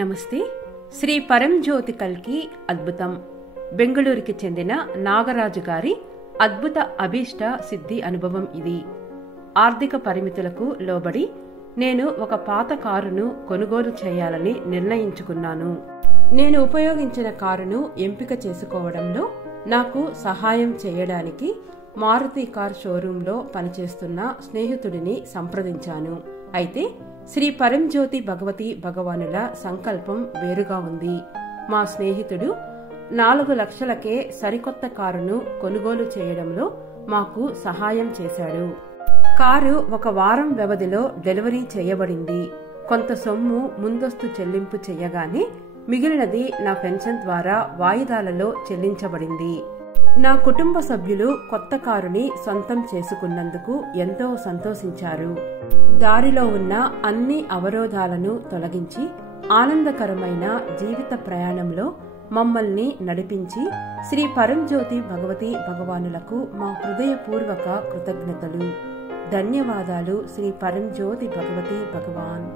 నమస్తే. శ్రీ పరంజ్యోతి కల్కి అద్భుతం. బెంగళూరుకి చెందిన నాగరాజు గారి అద్భుత అభీష్ట సిద్ధి అనుభవం ఇది. ఆర్థిక పరిమితులకు లోబడి నేను ఒక పాత కారును కొనుగోలు చేయాలని నిర్ణయించుకున్నాను. నేను ఉపయోగించిన కారును ఎంపిక చేసుకోవడంలో నాకు సహాయం చేయడానికి మారుతి కార్ షోరూంలో పనిచేస్తున్న స్నేహితుడిని సంప్రదించాను. అయితే శ్రీ పరంజ్యోతి భగవతి భగవానుల సంకల్పం వేరుగా ఉంది. మా స్నేహితుడు 4 లక్షలకే సరికొత్త కారును కొనుగోలు చేయడంలో మాకు సహాయం చేశాడు. కారు 1 వారం వ్యవధిలో డెలివరీ చేయబడింది. కొంత సొమ్ము ముందస్తు చెల్లింపు చేయగానే మిగిలినది నా పెన్షన్ ద్వారా వాయిదాలలో చెల్లించబడింది. నా కుటుంబ సభ్యులు కొత్త కారుని సొంతం చేసుకున్నందుకు ఎంతో సంతోషించారు. దారిలో ఉన్న అన్ని అవరోధాలను తొలగించి ఆనందకరమైన జీవిత ప్రయాణంలో మమ్మల్ని నడిపించి శ్రీ పరంజ్యోతి భగవతి భగవానులకు మా హృదయపూర్వక కృతజ్ఞతలు. ధన్యవాదాలు శ్రీ పరంజ్యోతి భగవతి భగవాన్.